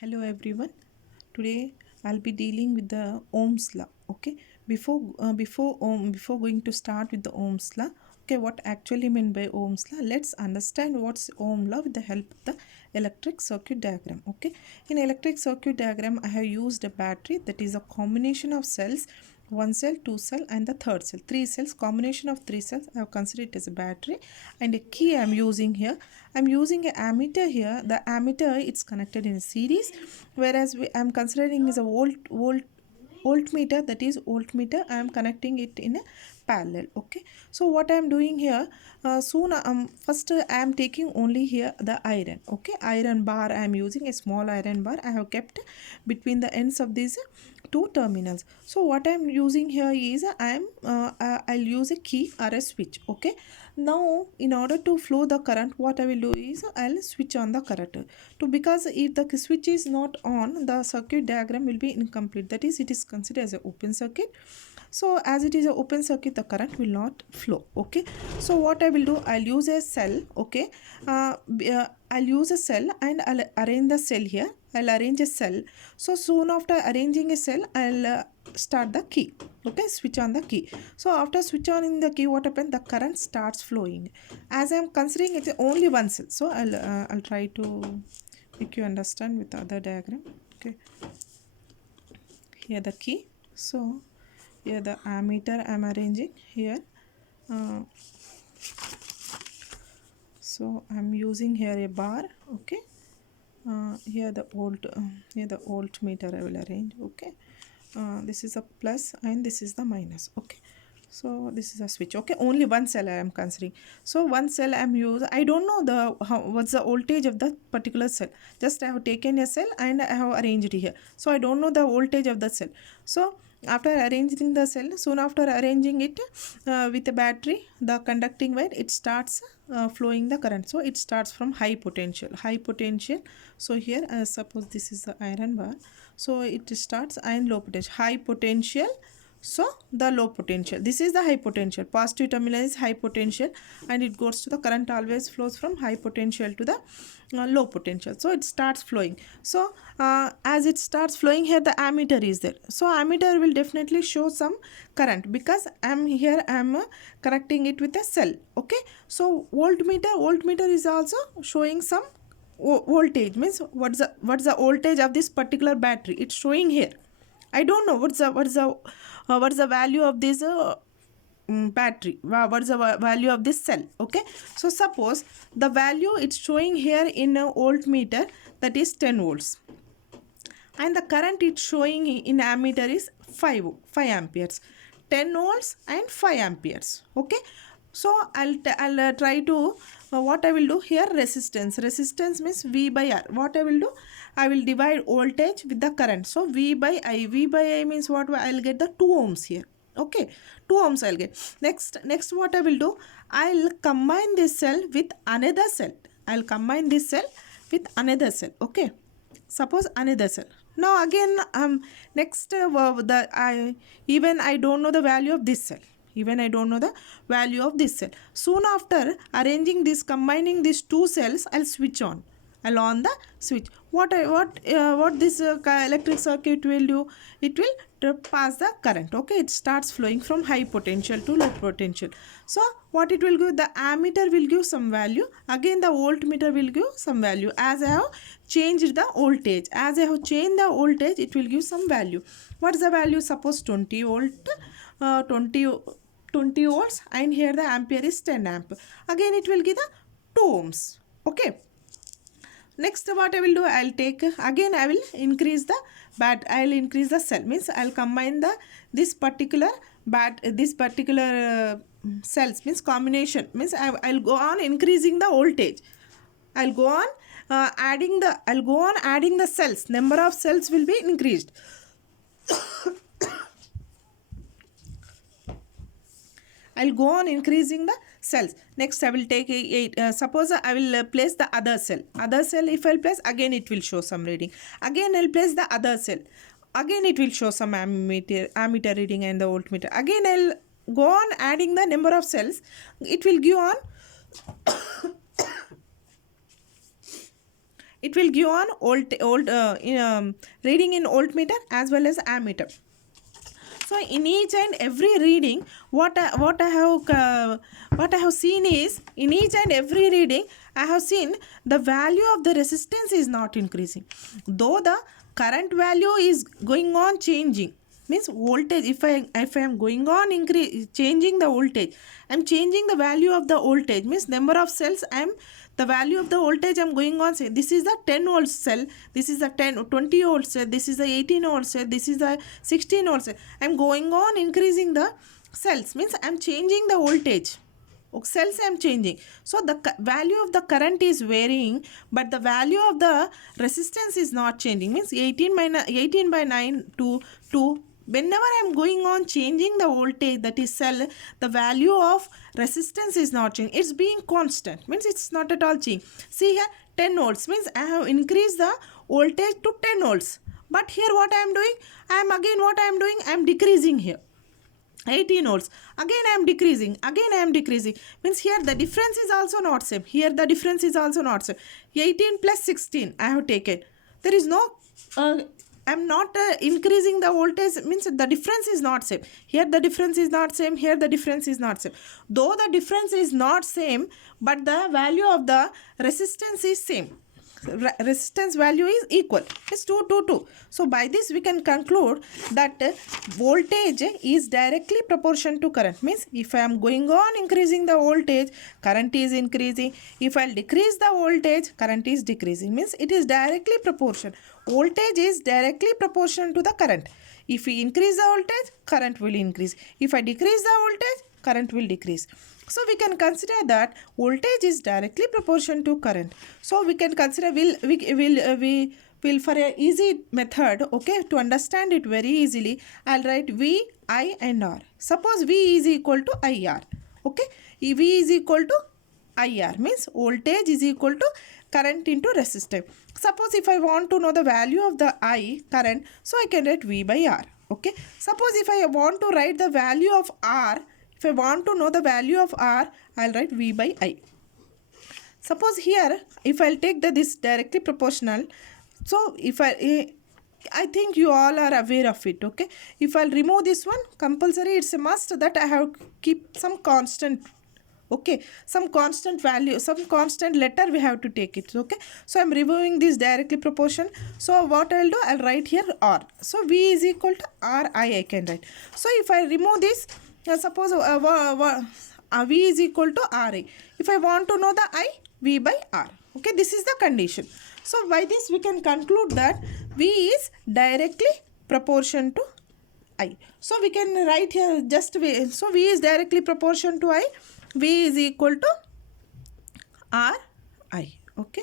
Hello everyone. Today I'll be dealing with the Ohm's law. Okay. Before going to start with the Ohm's law. Okay, what actually mean by Ohm's law? Let's understand what's Ohm law with the help of the electric circuit diagram. Okay. In electric circuit diagram, I have used a battery that is a combination of cells, one cell, two cell, and the third cell. Three cells, combination of three cells. I have considered it as a battery, and a key I am using here. I'm using an ammeter here. The ammeter it's connected in a series, whereas I'm considering is a voltmeter, that is voltmeter. I am connecting it in a parallel. Okay, so what I am doing here, soon first I am taking only here the iron. Okay, iron bar I am using, a small iron bar I have kept between the ends of these two terminals. So what I am using here is I'll use a key or a switch. Okay, now in order to flow the current, what I will do is I'll switch on the current because if the switch is not on, the circuit diagram will be incomplete, that is it is considered as an open circuit. So as it is an open circuit, the current will not flow. Okay, so what I will do, I'll use a cell. Okay, I'll use a cell and I'll arrange the cell here. I'll arrange a cell. So soon after arranging a cell, I'll start the key. Okay, switch on the key. So after switch on in the key, what happens, the current starts flowing. As I'm considering it's only one cell, so I'll try to make you understand with the other diagram. Okay, here the key. So here the ammeter I'm arranging here. So I'm using here a bar. Okay, here the voltmeter I will arrange. Okay, this is a plus and this is the minus. Okay, so this is a switch. Okay, only one cell I am considering. So one cell I am using. I don't know what's the voltage of the particular cell. Just I have taken a cell and I have arranged here. So I don't know the voltage of the cell. So after arranging the cell, soon after arranging it with a battery, the conducting wire, it starts flowing the current. So it starts from high potential. So here suppose this is the iron bar. So it starts and low potential. High potential. So the low potential, this is the high potential. Positive terminal is high potential, and it goes to the current always flows from high potential to the low potential. So it starts flowing. So as it starts flowing, here the ammeter is there. So ammeter will definitely show some current because I'm connecting it with a cell. Okay, so voltmeter is also showing some voltage, means what's the voltage of this particular battery, it's showing here. I don't know what's the value of this battery, what's the value of this cell. Okay, so suppose the value it's showing here in a voltmeter, that is 10 volts, and the current it's showing in ammeter is 5 amperes. 10 volts and 5 amperes. Okay, so I'll try to what I will do here, resistance means V by R. What I will do, I will divide voltage with the current. So V by I means what, I'll get the 2 ohms here. Okay, 2 ohms I'll get. Next what I will do, I'll combine this cell with another cell. Okay, suppose another cell. Now again next even I don't know the value of this cell. Soon after arranging this, combining these two cells, I'll switch on. I'll on the switch. What this electric circuit will do? It will pass the current. Okay, it starts flowing from high potential to low potential. So what it will give? The ammeter will give some value. Again, the voltmeter will give some value. As I have changed the voltage, it will give some value. What is the value? Suppose 20 volt, 20 volts, and here the ampere is 10 amp. Again it will give the 2 ohms. Okay, next what I will do, I'll take again, I will increase the cell, means I'll combine this particular cells, means combination, means I'll go on increasing the voltage. I'll go on adding the cells. Number of cells will be increased. I'll go on increasing the cells. Next I will take suppose I will place the other cell. If I'll place, again it will show some reading. Again I'll place the other cell. Again it will show some ammeter reading and the voltmeter. Again I'll go on adding the number of cells. It will give on it will give on reading in voltmeter as well as ammeter. So in each and every reading, what I have seen is, in each and every reading I have seen the value of the resistance is not increasing, though the current value is going on changing. Means voltage, if I am going on changing the voltage, I am changing the value of the voltage, means number of cells, the value of the voltage I'm going on, say this is the 10 volt cell, this is the 20 volt cell, this is the 18 volt cell, this is the 16 volt cell. I'm going on increasing the cells, means I'm changing the voltage. Cells I'm changing. So the value of the current is varying, but the value of the resistance is not changing. Means 18 by 9 to 2. Whenever I am going on changing the voltage, that is cell, the value of resistance is not changing. It's being constant. Means it's not at all changing. See here, 10 volts. Means I have increased the voltage to 10 volts. But here what I am doing? I am decreasing here. 18 volts. Again I am decreasing. Means here the difference is also not same. Here the difference is also not same. 18 plus 16 I have taken. There is no... I am not increasing the voltage, means the difference is not same. Here the difference is not same, here the difference is not same. Though the difference is not same, but the value of the resistance is same. Resistance value is equal. It's 2 to 2. So by this we can conclude that voltage is directly proportional to current. Means if I am going on increasing the voltage, current is increasing. If I decrease the voltage, current is decreasing. Means it is directly proportional. Voltage is directly proportional to the current. If we increase the voltage, current will increase. If I decrease the voltage, current will decrease. So we can consider that voltage is directly proportional to current. So we can consider, we will for a easy method, okay, to understand it very easily, I'll write V, I and R. Suppose V is equal to IR. Okay, V is equal to IR means voltage is equal to current into resistance. Suppose if I want to know the value of the I, current, so I can write V by R. Okay, suppose if I want to write the value of R, if I want to know the value of R, I'll write V by I. Suppose here, if I'll take this directly proportional, so if I think you all are aware of it, okay. If I'll remove this one, compulsory, it's a must that I have keep some constant, okay, some constant value, some constant letter we have to take it, okay. So I'm removing this directly proportion. So what I'll do, I'll write here R. So V is equal to R I can write. So if I remove this, suppose V is equal to RI. If I want to know the I, V by R. Okay, this is the condition. So by this we can conclude that V is directly proportional to I. So we can write here just V. So V is directly proportional to I. V is equal to RI. Okay.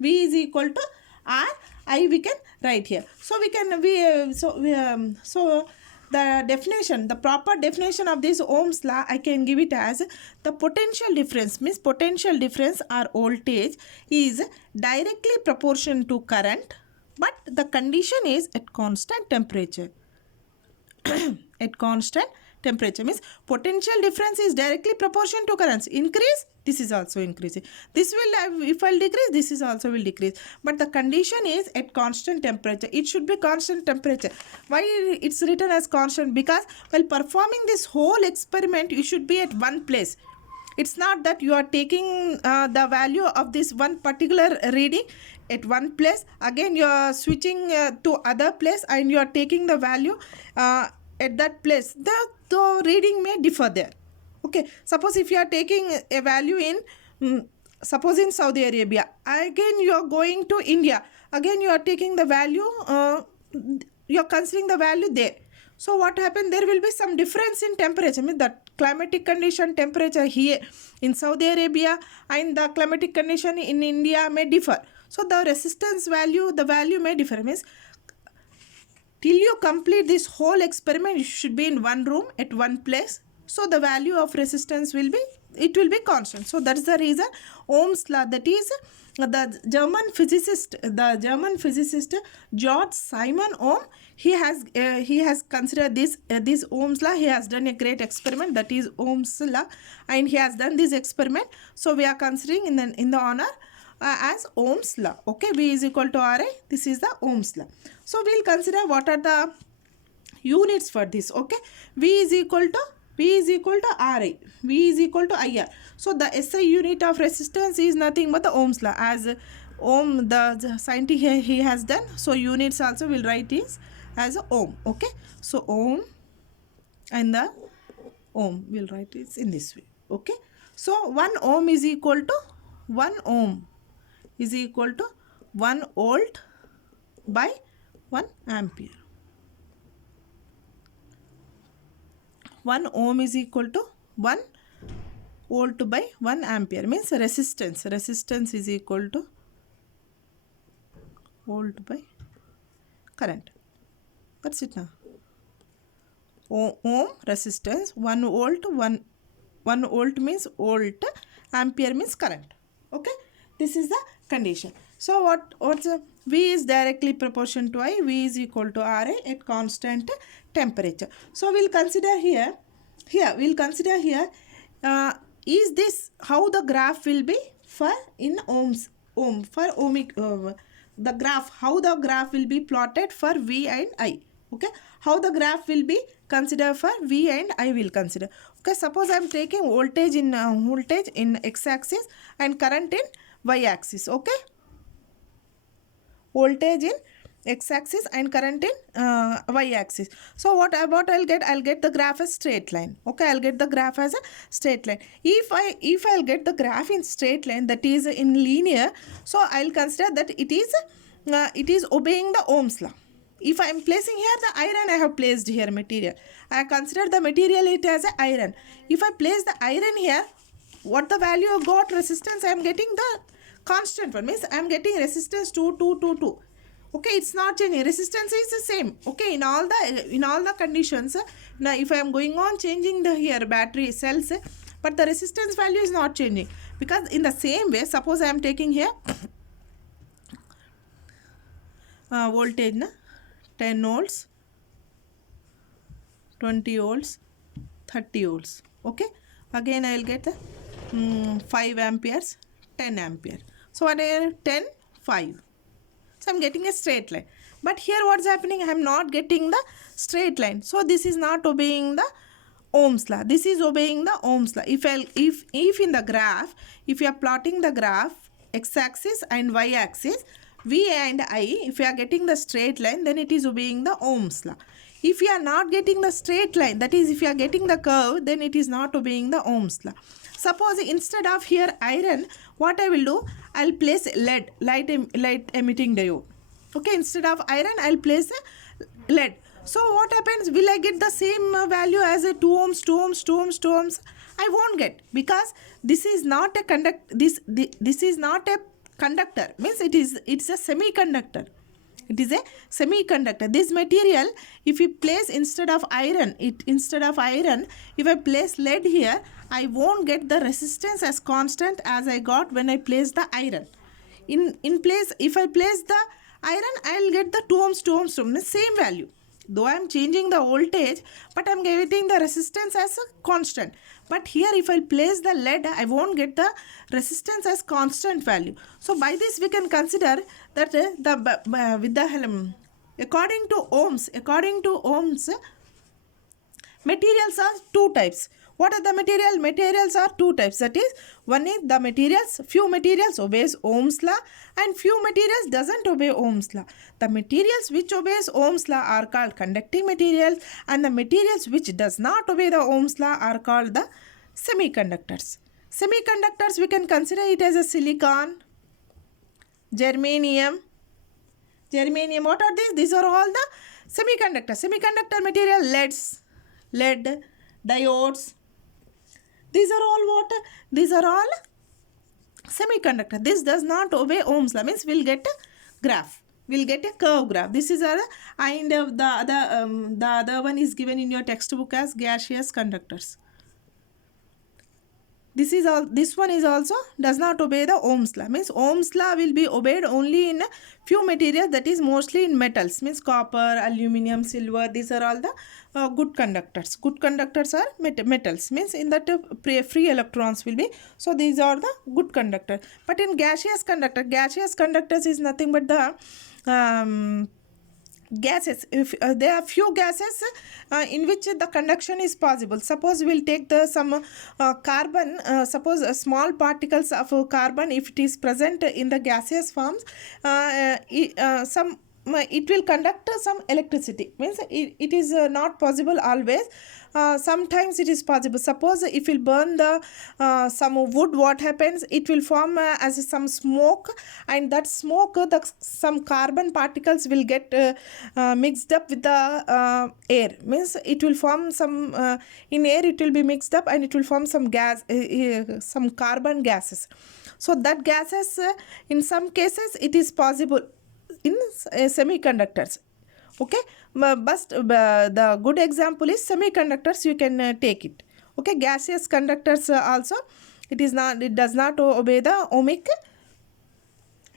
V is equal to RI we can write here. So we can so the definition, the proper definition of this Ohm's law, I can give it as the potential difference, means potential difference or voltage is directly proportional to current, but the condition is at constant temperature. At constant temperature means potential difference is directly proportional to currents. Increase, this is also increasing. This will, if I'll decrease, this is also will decrease. But the condition is at constant temperature. It should be constant temperature. Why it's written as constant? Because while performing this whole experiment, you should be at one place. It's not that you are taking the value of this one particular reading at one place. Again, you are switching to other place and you are taking the value at that place. The reading may differ there. Okay, suppose if you are taking a value in suppose in Saudi Arabia, again you are going to India, again you are taking the value, you are considering the value there. So what happened, there will be some difference in temperature. I mean the climatic condition, temperature here in Saudi Arabia and the climatic condition in India may differ. So the resistance value, the value may differ. Means till you complete this whole experiment, you should be in one room at one place. So the value of resistance will be, it will be constant. So that's the reason Ohm's law, that is the German physicist George Simon Ohm, he has considered this Ohm's law. He has done a great experiment, that is Ohm's law, and he has done this experiment. So we are considering in the honor as Ohm's law. Okay, V is equal to RI. This is the Ohm's law. So we'll consider what are the units for this. Okay, V is equal to RI. V is equal to IR. So the SI unit of resistance is nothing but the Ohm's law. As Ohm, the scientist here he has done. So units also will write is as a Ohm. Okay, so Ohm and the Ohm will write it in this way. Okay, so 1 ohm is equal to 1 ohm is equal to 1 volt by 1 ampere. 1 ohm is equal to 1 volt by 1 ampere, means resistance is equal to volt by current. That's it now. Ohm resistance, 1 volt, 1 volt means volt, ampere means current. Okay, this is the condition. So what's V is directly proportional to I. V is equal to RI at constant temperature. So we'll consider here is this how the graph will be for in ohms, for ohmic, the graph, how the graph will be plotted for V and I. Okay, how the graph will be considered for V and I will consider. Okay, suppose I am taking voltage in x-axis and current in y-axis. Okay, voltage in x-axis and current in y-axis. So what I'll get the graph as straight line. Okay, I'll get the graph as a straight line. If I'll get the graph in straight line, that is in linear, so I'll consider that it is obeying the Ohm's law. If I am placing here the iron, I have placed here material. I consider the material it as a iron. If I place the iron here, what the value of got resistance, I am getting the constant one, means I am getting resistance 2. Okay, it's not changing. Resistance is the same. Okay, in all the conditions. Now if I am going on changing the here battery cells, but the resistance value is not changing, because in the same way, suppose I am taking here voltage 10 volts, 20 volts, 30 volts. Okay, again I will get the 5 amperes, 10 ampere. So what are 10, 5. So I am getting a straight line. But here what's happening? I am not getting the straight line. So this is not obeying the Ohm's law. This is obeying the Ohm's law. If in the graph, if you are plotting the graph x-axis and y-axis, V and I, if you are getting the straight line, then it is obeying the Ohm's law. If you are not getting the straight line, that is if you are getting the curve, then it is not obeying the Ohm's law. Suppose instead of here iron, what I will do, I will place lead, light emitting diode. Okay, instead of iron, I will place a lead. So what happens? Will I get the same value as a 2 ohms, 2 ohms, 2 ohms, 2 ohms? I won't get, because this is not a this is not a conductor, means it's a semiconductor. It is a semiconductor. This material, if you place instead of iron, if I place lead here, I won't get the resistance as constant as I got when I place the iron. In place, if I place the iron, I will get the 2 ohms, 2 ohms, 2 ohms, same value. Though I am changing the voltage, but I am getting the resistance as a constant. But here if I place the lead, I won't get the resistance as constant value. So by this we can consider that according to ohms, materials are 2 types. What are the materials? Materials are 2 types. That is, one is the materials, few materials obeys Ohm's law and few materials doesn't obey Ohm's law. The materials which obeys Ohm's law are called conducting materials, and the materials which does not obey the Ohm's law are called the semiconductors. Semiconductors, we can consider it as a silicon, germanium. What are these? These are all the semiconductors. Semiconductor material, lead, diodes. These are all what? These are all semiconductor. This does not obey Ohm's law, means we'll get a graph. We'll get a curve graph. This is the other one is given in your textbook as gaseous conductors. this is all, this one is also does not obey the Ohm's law. Means Ohm's law will be obeyed only in a few materials, that is mostly in metals, means copper, aluminum, silver. These are all the good conductors. Good conductors are metals, means in that free electrons will be. So these are the good conductor. But in gaseous conductors is nothing but the gases. If there are few gases in which the conduction is possible. Suppose we'll take the some carbon, suppose small particles of carbon, if it is present in the gaseous forms, some it will conduct some electricity. Means it is not possible always. Sometimes it is possible. Suppose if you burn the some wood, what happens, it will form as some smoke, and that smoke, some carbon particles will get mixed up with the air. Means it will form some in air, it will be mixed up and it will form some gas, some carbon gases. So that gases in some cases it is possible in semiconductors. Okay, but the good example is semiconductors. You can take it. Okay, gaseous conductors also, it does not obey the ohmic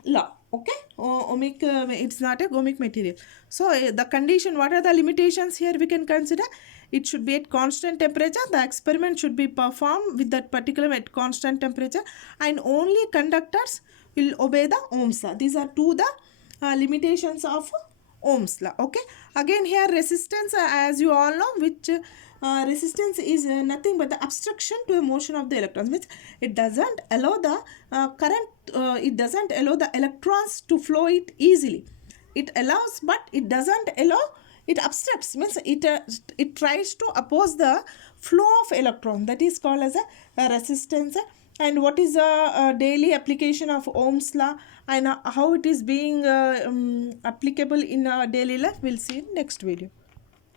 law. Okay, ohmic, it's not a ohmic material. So the condition, what are the limitations here we can consider? It should be at constant temperature. The experiment should be performed with that particular at constant temperature, and only conductors will obey the Ohm's law. These are two the limitations of Ohm's law. Okay, again here resistance, as you all know, which resistance is nothing but the obstruction to a motion of the electrons. Means it doesn't allow the current, it doesn't allow the electrons to flow it easily. It allows, but it doesn't allow, it obstructs. Means it tries to oppose the flow of electron. That is called as a resistance. And what is the daily application of Ohm's law, and how it is being applicable in our daily life, we'll see in next video.